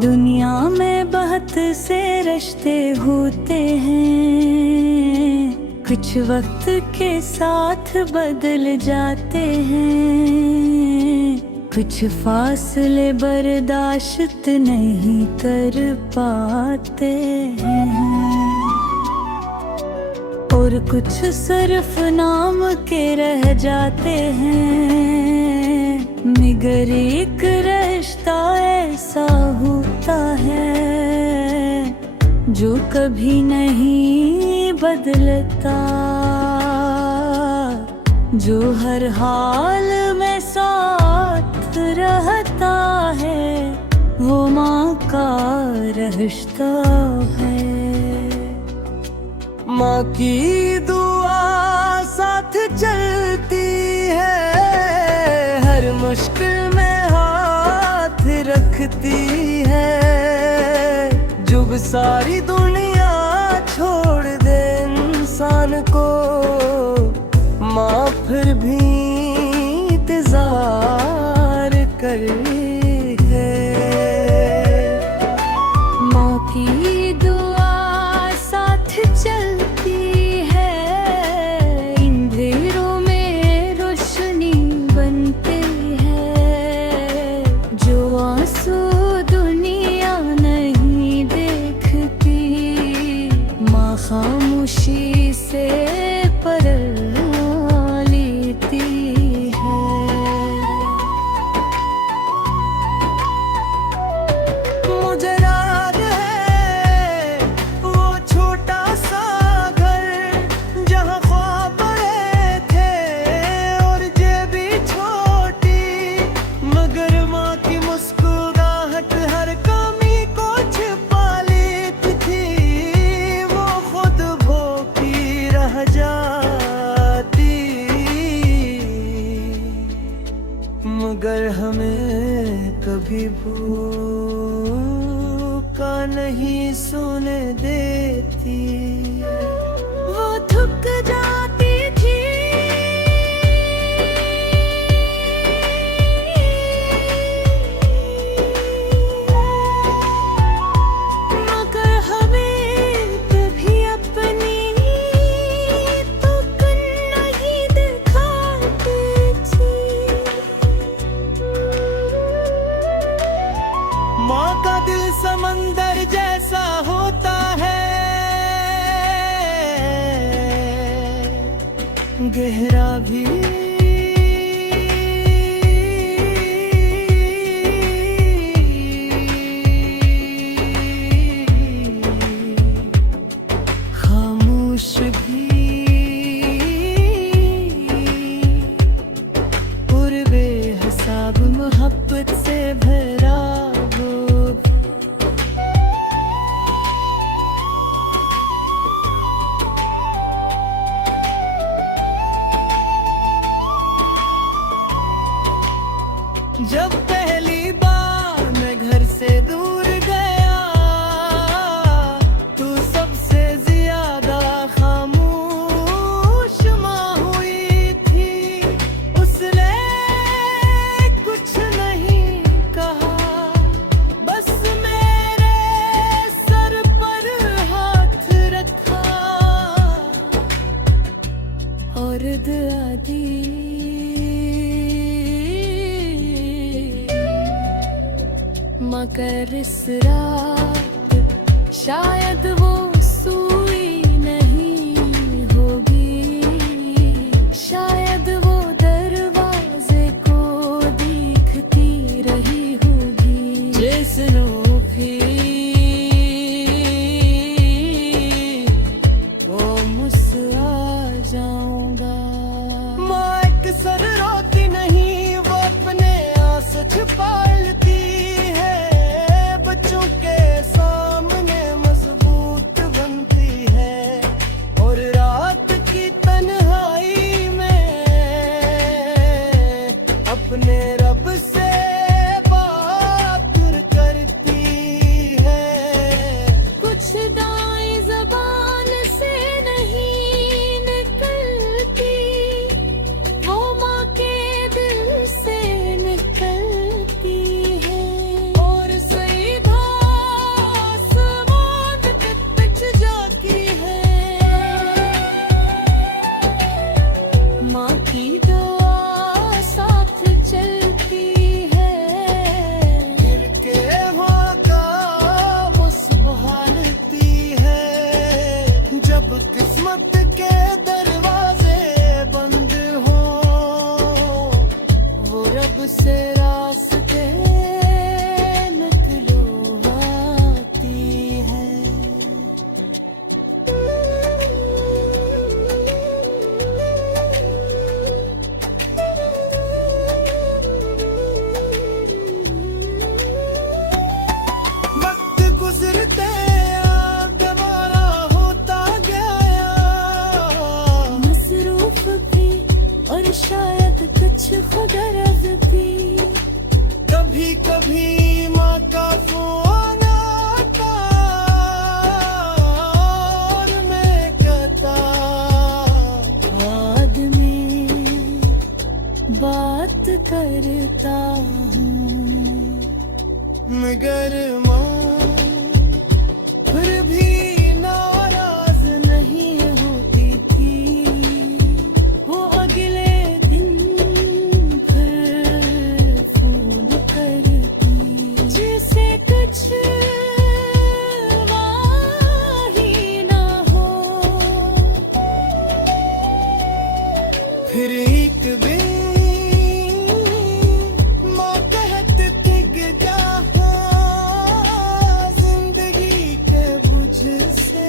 दुनिया में बहुत से रिश्ते होते हैं, कुछ वक्त के साथ बदल जाते हैं, कुछ फासले बर्दाश्त नहीं कर पाते हैं, और कुछ सिर्फ नाम के रह जाते हैं। मगर एक रिश्ता ऐसा होता है जो कभी नहीं बदलता, जो हर हाल में साथ रहता है, वो माँ का रिश्ता है। माँ की दुआ साथ चलती है, हर मुश्किल में हाथ रखती है। जब सारी दुनिया छोड़ दे इंसान को, माँ फिर भी इंतजार करती है। माँ की दुआ साथ चलती है, अंधेरों में रोशनी बनती है। जो आंसू दुनिया नहीं देखती, माँ खामोशी से पलट लेती है। मुझे याद है वो छोटा सा घर, जहाँ ख्वाब बड़े थे और जेबी छोटी, मगर माँ की मुस्कुराहट हर कमी को छिपा लेती थी। वो खुद भूखी रह जाती, मगर हमें कभी भूखा नहीं सोने देती। वो थक जाती थी, मगर हमें कभी अपनी तक नहीं दिखाती थी। माँ का दिल समंदर जैसा होता है, गहरा भी खामोश भी, और बेहिसाब मोहब्बत से भरा वो। जब पहली बार मैं घर से दूर गया, तू सबसे ज्यादा खामोश माँ हुई थी। उसने कुछ नहीं कहा, बस मेरे सर पर हाथ रखा और दुआ दी। मगर इस रात शायद वो सुई नहीं होगी, शायद वो दरवाजे को देखती रही होगी। जैसनो भी वो मुस्कुरा जाऊंगा। माँ अक्सर रोती नहीं, वो अपने आंसू छुपा लेती है। बच्चों के सामने मजबूर से रास्ते निकलवाती है। वक्त गुजरते अब दोबारा होता गया, मसरूफ भी और शायद कुछ खुदरज भी। कभी कभी माँ का फोन आता और मैं कहता आदमी बात करता हूँ, मगर माँ फिर भी नाराज नहीं होती थी। वो अगले दिन फिर फोन करती, जिसे कुछ वाही ना हो। फिर एक दिन माँ कहती थी कि क्या जिंदगी के बुझ से,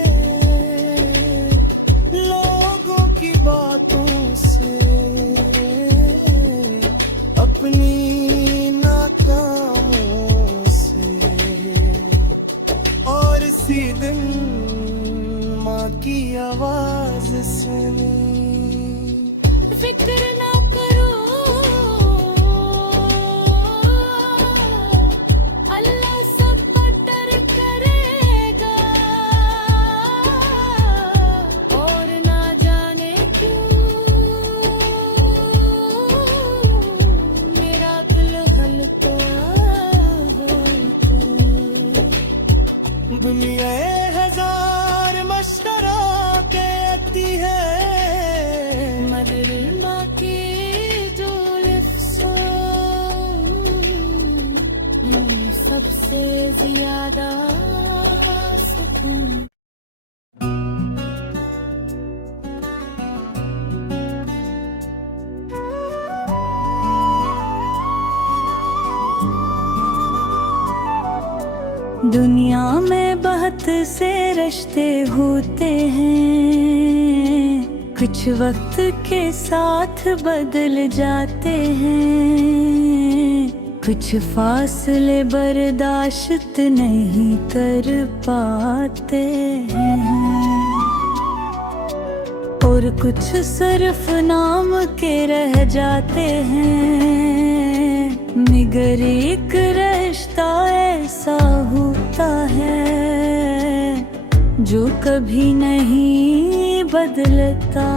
लोगों की बातों से, अपनी नाकामों से। और इसी दिन माँ की आवाज सुनी, फिक्र ना करो, अल्लाह सब बटर करेगा। और ना जाने क्यों मेरा दिल हल्का है। दुनिया हजार मशरा कहती है, मगर माँ के जो लफ्ज़ों सबसे ज्यादा सुकून। दुनिया में बहुत से रिश्ते होते हैं, कुछ वक्त के साथ बदल जाते हैं, कुछ फासले बर्दाश्त नहीं कर पाते हैं, और कुछ सिर्फ नाम के रह जाते हैं। मगर एक रिश्ता ऐसा होता है जो कभी नहीं बदलता,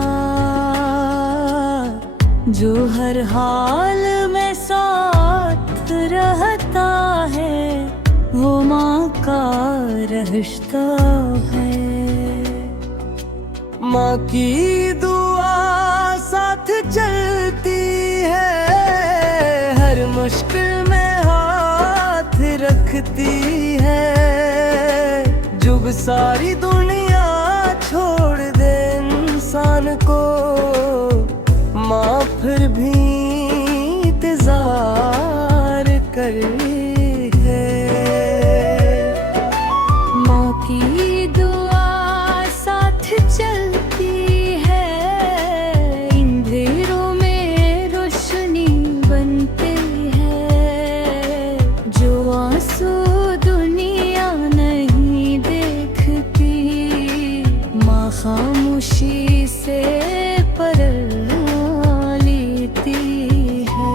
जो हर हाल में साथ रहता है, वो माँ का रिश्ता है। माँ की दुआ साथ चलती है, हर मुश्किल में हाथ रखती है। जब सारी दुनिया छोड़ दे इंसान को, माँ फिर भी इंतजार करती है। माँ की दुआ साथ चलती है, अंधेरों में रोशनी बनती है। जो आंसू दुनिया नहीं देखती, माँ खामोशी से परवाह लेती है।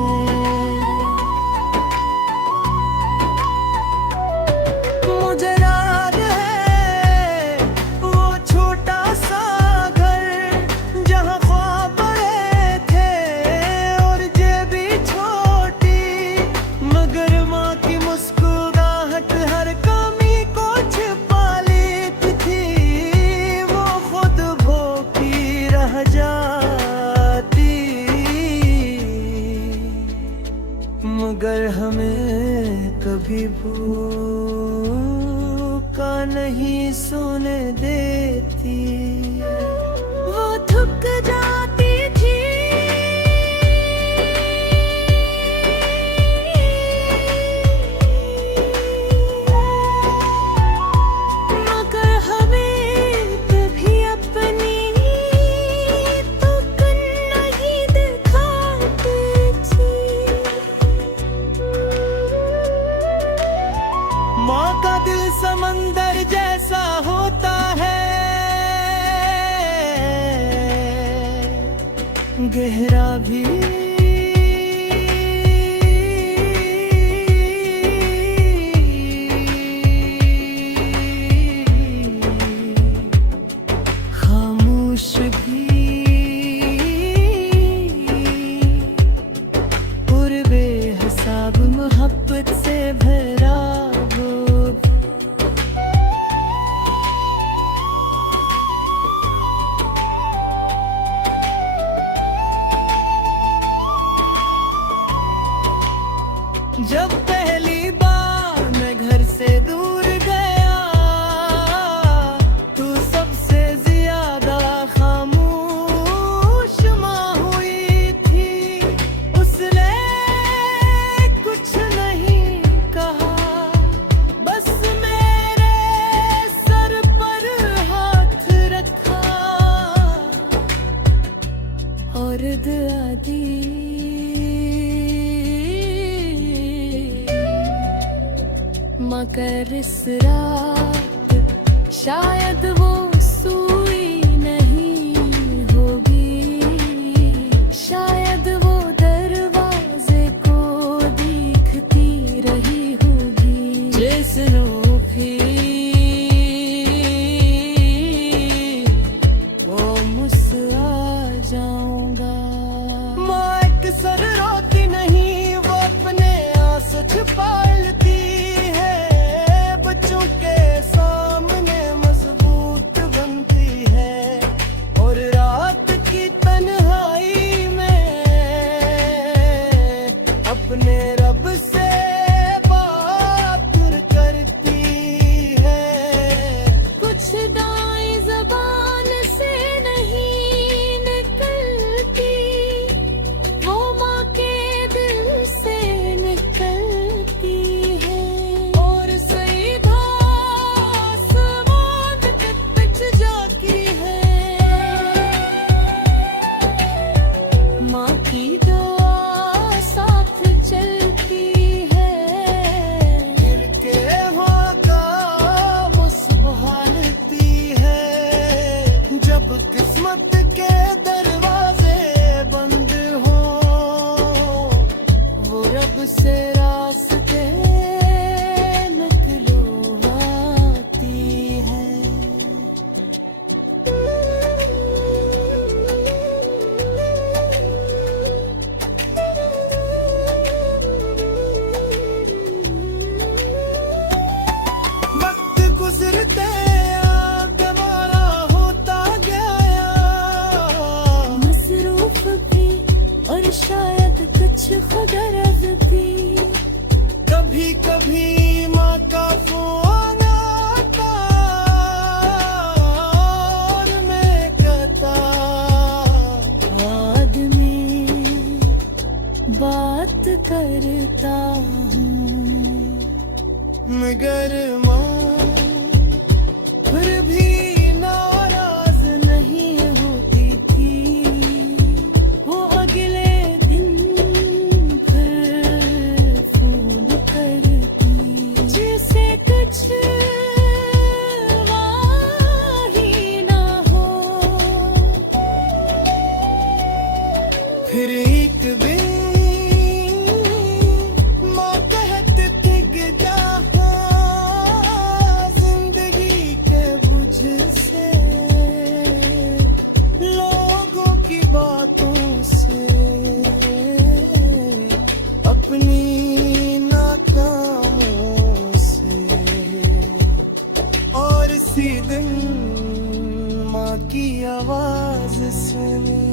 मुझे याद है वो छोटा सा घर जहाँ ख्वाब बड़े थे और जेबी छोटी, मगर माँ की मुस्कुराहट हर कमी को छिपा लेती थी। वो खुद भूखी रह जाती, मगर हमें कभी भूखा नहीं सोने देती। वो थक जाती थी गहरा भी खामोश भी और बेहिसाब मोहब्बत से भरा वो जब पहली बार मैं घर से दूर गया तू सबसे ज्यादा खामोश माँ हुई थी। उसने कुछ नहीं कहा, बस मेरे सर पर हाथ रखा और दुआ दी। मगर इस रात शायद वो सुई नहीं होगी, शायद वो दरवाजे को देखती रही होगी। जैसनो भी वो मुस्कुरा जाऊंगा। माँ अक्सर रोती नहीं, वो अपने आंसू छुपा लेती है। बच्चों के सामने मजबूत बनती है और रात की तन्हाई में अपने रब से बात करती है। कुछ दाएं ज़बान से नहीं निकलती, वो माँ के दिल से निकलती है। और सीधा आसमान तक जाती है। माँ की दुआ साथ चलती है। गिर के माँ का मुस्कुराती है। जब किस्मत के दरवाजे बंद हो वो रब से रास्ते निकलवाती है। वक्त गुजरते याद हमारा होता गया, मसरूफ भी और शायद कुछ खुदरज भी। कभी कभी माँ का फोन आता और मैं कहता आदमी बात करता हूँ, मगर माँ फिर भी नाराज नहीं होती थी। वो अगले दिन फिर फोन करती, जिसे कुछ वाही ना हो। फिर एक दिन माँ कहती थी कि जा जिंदगी के बुझ से, लोगों की बातों से, अपनी नाकामों से। और इसी दिन माँ की आवाज सुनी,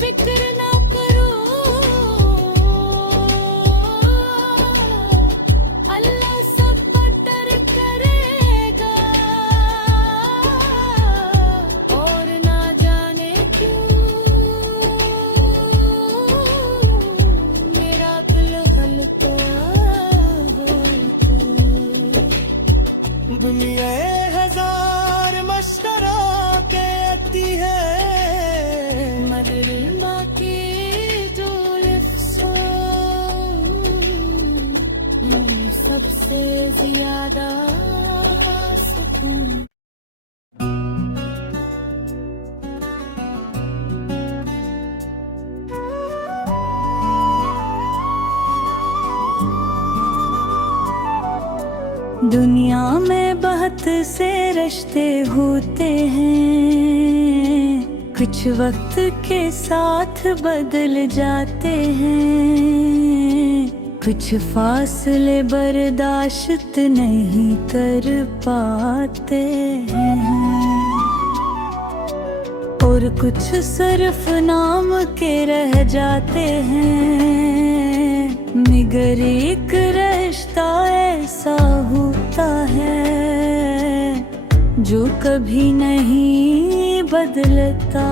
फिक्र ना करो अल्लाह सब बटर करेगा। और ना जाने क्यों मेरा दिल हल्का हो। दुनिया हजार मशरा कहती है, मगर माँ के सबसे ज्यादा सुकून। दुनिया में बहुत से रिश्ते होते हैं, कुछ वक्त के साथ बदल जाते हैं, कुछ फासले बर्दाश्त नहीं कर पाते हैं, और कुछ सिर्फ नाम के रह जाते हैं। मगर एक रिश्ता ऐसा होता है जो कभी नहीं बदलता,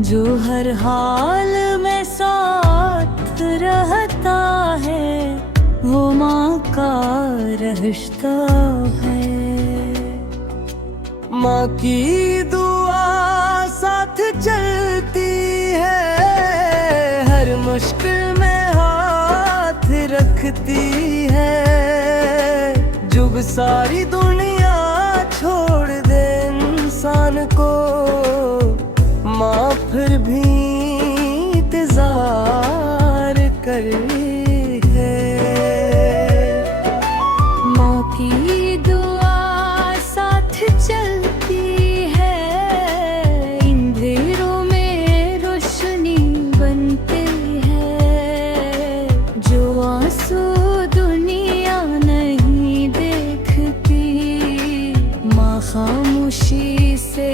जो हर हाल में साथ रहता है, वो माँ का रिश्ता है। माँ की दुआ साथ चलती है, हर मुश्किल में हाथ रखती है। जब सारी दुनिया छोड़ दे इंसान को, माँ फिर भी इंतजार करती है। माँ की दुआ साथ चलती है, अंधेरों में रोशनी बनती है। जो आंसू दुनिया नहीं देखती, माँ खामोशी से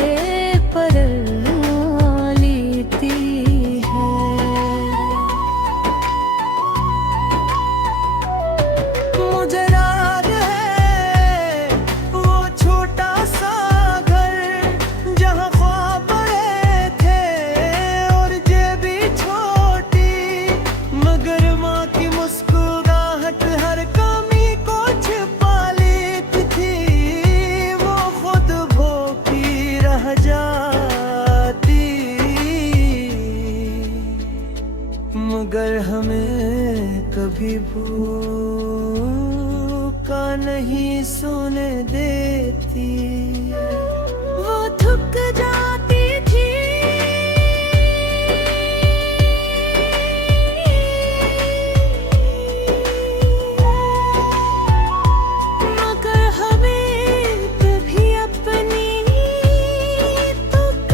पलट लेती है। मुझे याद है वो छोटा सा घर, जहाँ ख्वाब बड़े थे और जेबी छोटी, मगर माँ की मुस्कुराहट हर कमी को छिपा लेती थी। वो खुद भूखी रह जाती, मगर हमें कभी भूखा नहीं सोने देती। वो थक जाती थी, मगर हमें कभी अपनी तक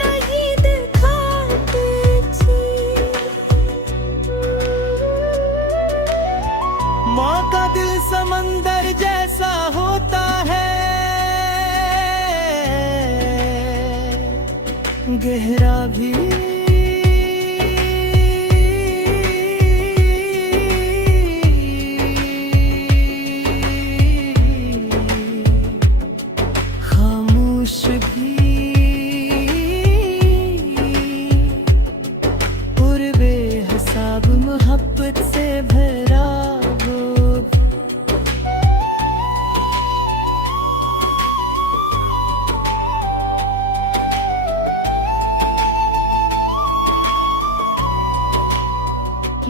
नहीं दिखाती थी। माँ का दिल समंदर जैसा होता है, गहरा भी खामोश भी, और बेहिसाब मोहब्बत से भरा वो।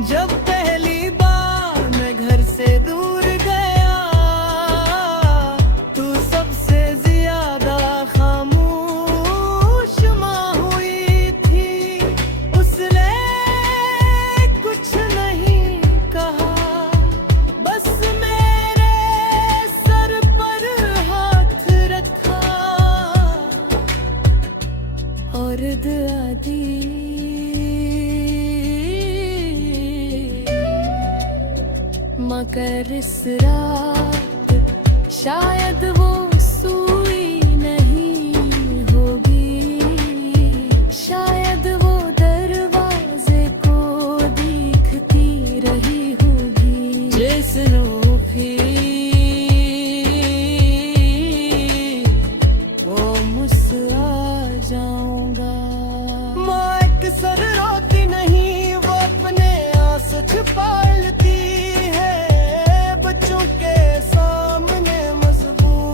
जब पहली बार मैं घर से दूर गया, तू सबसे ज्यादा खामोश माँ हुई थी। उसने कुछ नहीं कहा, बस मेरे सर पर हाथ रखा और दुआ दी। मगर इस रात शायद वो सुई नहीं होगी, शायद वो दरवाजे को देखती रही होगी। जिसनो भी वो मुस्कुरा जाऊंगा। माँ अक्सर रोती नहीं, वो अपने आंसू छुपा लेती है। बच्चों के सामने मजबूर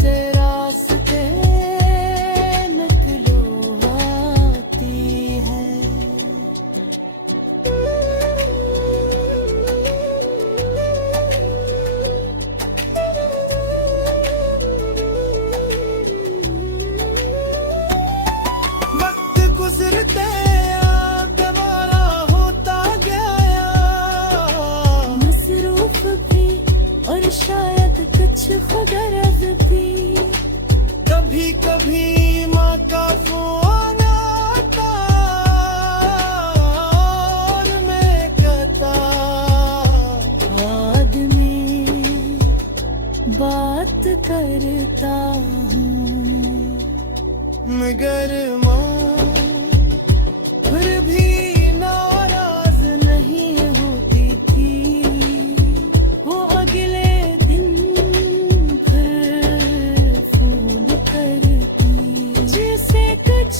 से रास्ते निकलवाती है। वक्त गुजरते अब दोबारा होता गया, मसरूफ भी और शायद कुछ खुदरज भी। कभी कभी माँ का फोन आता और मैं कहता आदमी बात करता हूँ, मगर माँ फिर भी नाराज नहीं होती थी। वो अगले दिन फिर फोन करती, जिसे कुछ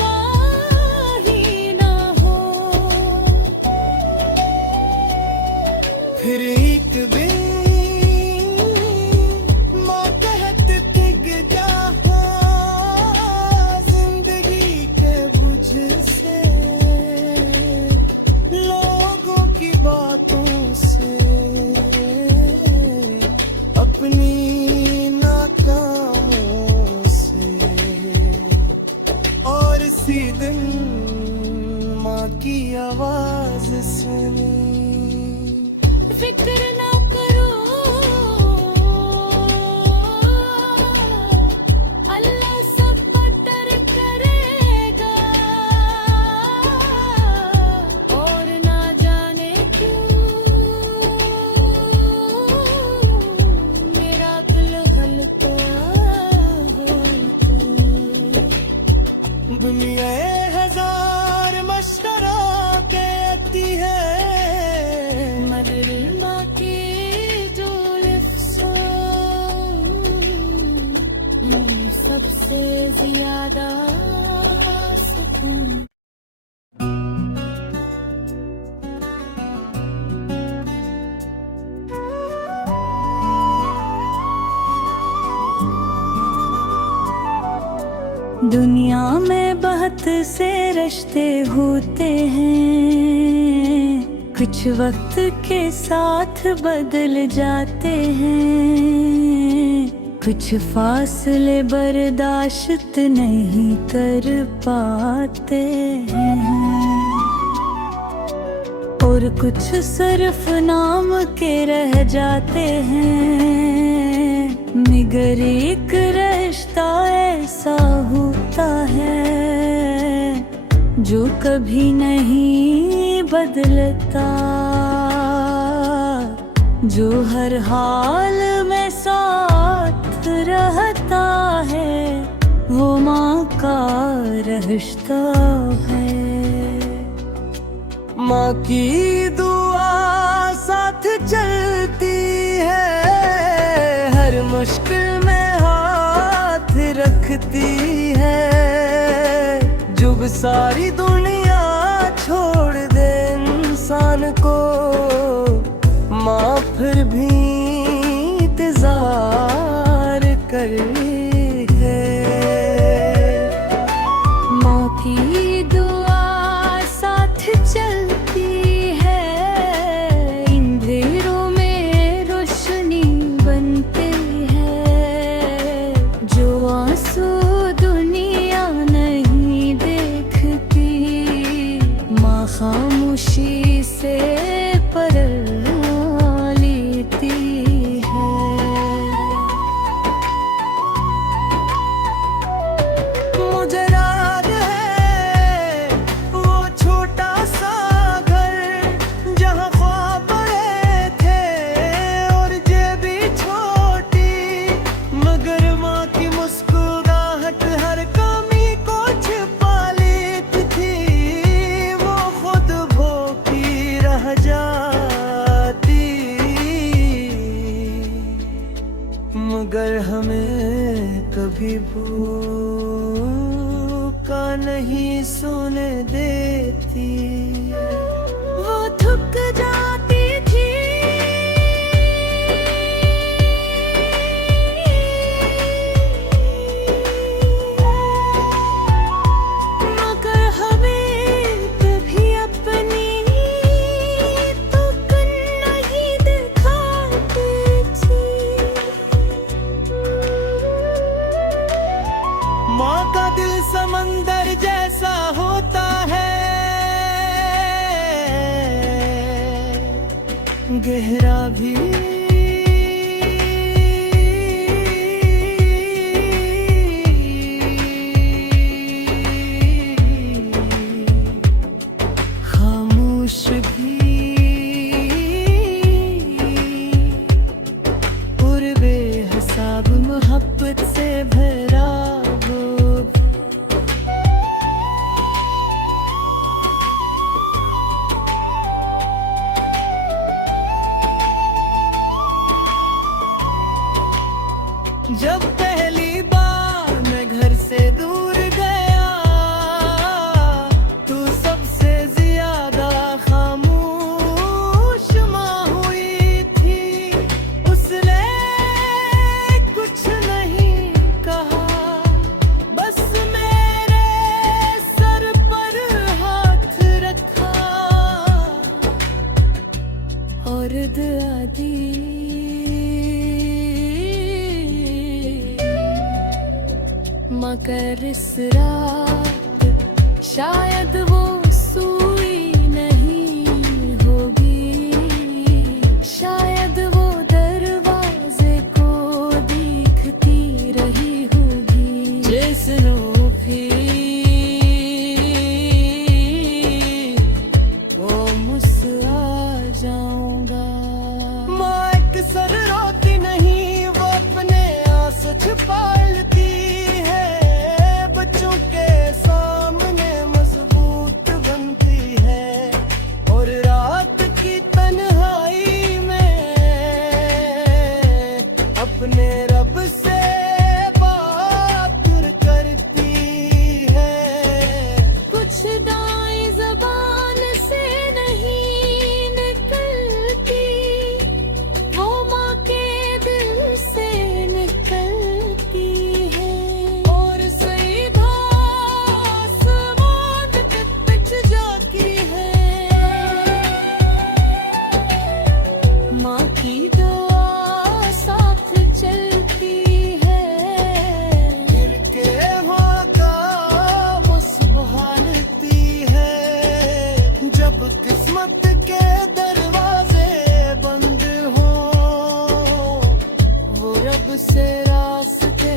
वाही ना हो। फिर एक दिन माँ कहती थी गिरा जिंदगी के बुझ से, लोगों की बातों से, अपनी नाकामों से। और इसी दिन माँ की आवाज सुनी, फिक्र ना करो अल्लाह सब बटर करेगा। और ना जाने क्यों मेरा दिल हल्का होती। दुनिया हजार मशरा कहती है, मरमा के जो सबसे ज्यादा सुकून। दुनिया में बहुत से रिश्ते होते हैं, कुछ वक्त के साथ बदल जाते हैं, कुछ फासले बर्दाश्त नहीं कर पाते हैं, और कुछ सिर्फ नाम के रह जाते हैं। मगर एक रिश्ता ऐसा होता है जो कभी नहीं बदलता, जो हर हाल में साथ रहता है, वो माँ का रिश्ता है। माँ की दुआ साथ चलती है, हर मुश्किल में हाथ रखती है। जब सारी दुनिया छोड़ दे इंसान को, माँ फिर भी इंतजार करती है। माँ की दुआ साथ चलती है, अंधेरों में रोशनी बनती है। जो आंसू दुनिया नहीं देखती, माँ खामोशी से परवाह लेती है। मुझे याद है वो छोटा सा घर जहाँ ख्वाब बड़े थे और जेबी छोटी, मगर माँ की मुस्कुराहट हर कमी को छिपा लेती थी। वो खुद भूखी रह जाती, मगर हमें कभी भूखा नहीं सोने देती। वो थक जाती थी गहरा भी खामोश भी और बेहिसाब मोहब्बत से भरा वो जब पहली बार मैं घर से दूर गया तू सबसे ज्यादा खामोश माँ हुई थी। उसने कुछ नहीं कहा, बस मेरे सर पर हाथ रखा और दुआ दी। मगर इस रात शायद वो सुई नहीं होगी, शायद वो दरवाजे को देखती रही होगी। जैसनो भी वो मुस्कुरा जाऊंगा। माँ अक्सर रोती नहीं, वो अपने आंसू छुपाती है। बच्चों के सामने मजबूत बनती है और रात की तन्हाई में अपने रब से बात करती है। कुछ दाएं ज़बान से नहीं निकलती, वो माँ के दिल से निकलती है। और सीधा आसमान तक पिच जाती है। माँ की दुआ साथ चलती है, गिर के माँ का मुस्कुराती है। जब किस्मत के दरवाजे बंद हो वो रब से रास्ते